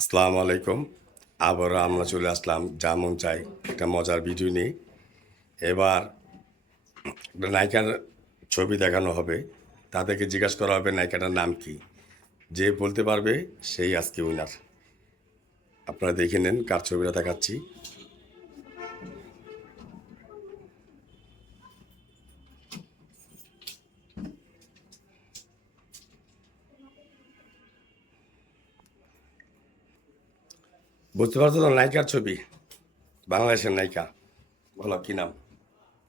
আসসালামু আলাইকুম। আবারও আমরা চলে আসলাম যা মন চাই। একটা মজার ভিডিও নিয়ে। এবার নায়িকার ছবি দেখানো হবে। তাদেরকে জিজ্ঞাসা করা হবে নায়িকাটার নাম কি। যে বলতে পারবে সেই আজকে উইনার আপনারা দেখে নেন কার ছবিটা দেখাচ্ছি। বুঝতে পারছ তো? নায়িকার ছবি। বাংলাদেশের নায়িকা। বলো কি নাম?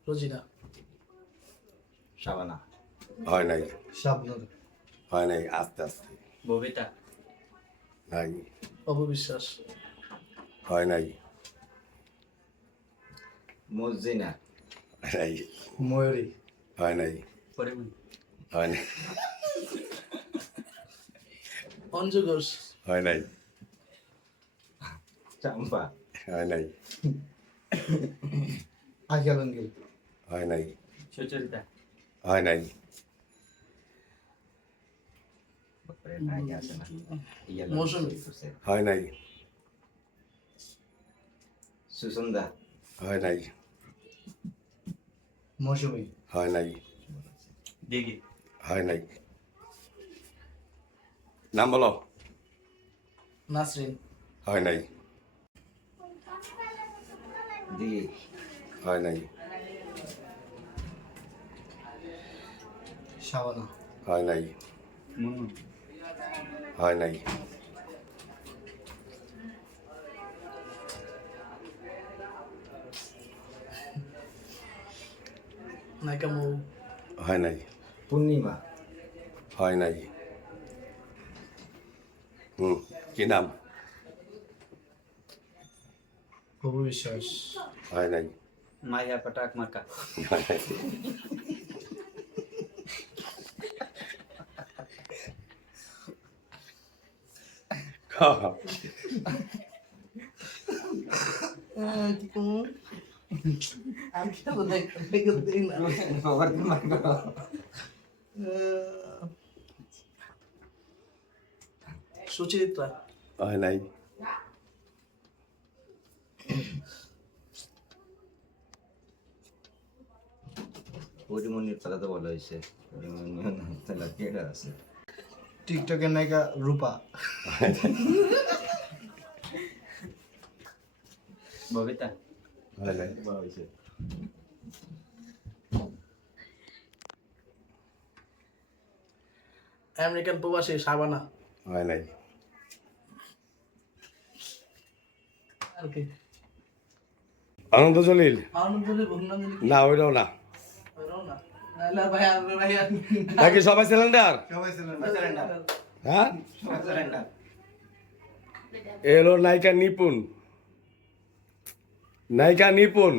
রোজিনা। শাবানা। হয় নাই? শাবনুর। হয় নাই? আস্তে আস্তে। ববিতা। নাই? অপবিশ্বাস। হয় নাই? মজিনা নাই? ময়ূরী। হয় নাই? হয় নাই? অঞ্জু ঘোষ। হয় নাই? চাম্পা হয় নাই আখিয়া লঙ্গিল হয় নাই সুচরিতা হয় নাই। হয় নাই সুসন্দা হয় নাই মৌসুমী হয় নাই দিঘি হয় নাই নাম বলো নাসরিন হয় নাই দিঘি হয় নাই। শাবানা হয় নাই। হয় নাই। হয় নাই। পূর্ণিমা। হয় নাই। হুম কি নাম? অপু বিশ্বাস হয় নাই মাইয়া পটাক মার্কা সুচিত্রা হয় নাই পরিমণির বলা হয়েছে। আছে। টিকটকের নায়িকা রূপা। ববিতা? আমেরিকান প্রবাসী সাবানা হয় নাই আনন্দ জলিল? না ওইটাও না। নাকি সবাই সিলিন্ডার হ্যাঁ? এলো নায়িকা নিপুণ। নায়িকা নিপুণ।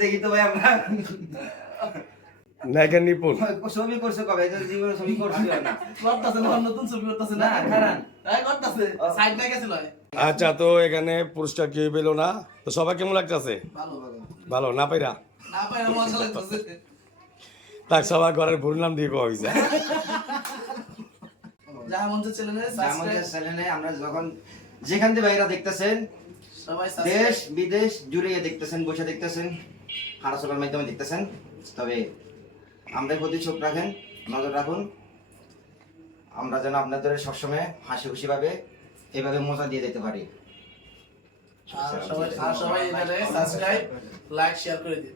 দেখি তো ভাই আমরা। নায়িকা নিপুণ। ছবি করছ কবে? জীবনে ছবি করছি না। করতাছে না নতুন ছবি করতাছে না। না, খারান। এই সাইড না গেছিল আচ্ছা তো এখানে পুরস্কার কেউ পেল না? তো সবাই কেমন লাগতেছে? ভালো ভালো। ভালো না পাইরা? না পাই মজা লাগতেছে তাক সবার ঘরের ভুল নাম দিয়ে চ্যানেলে চ্যানেলে আমরা যখন যেখান থেকে বাইরা দেখতেছেন সবাই দেশ বিদেশ জুড়ে দেখতেছেন বসে দেখতেছেন হারাচলার মাধ্যমে দেখতেছেন তবে আমাদের প্রতি চোখ রাখেন নজর রাখুন। আমরা যেন আপনাদের সবসময় হাসি খুশি ভাবে এভাবে মজা দিয়ে যেতে পারি। আর সবাই আর সবাই সাবস্ক্রাইব লাইক শেয়ার করে দিন।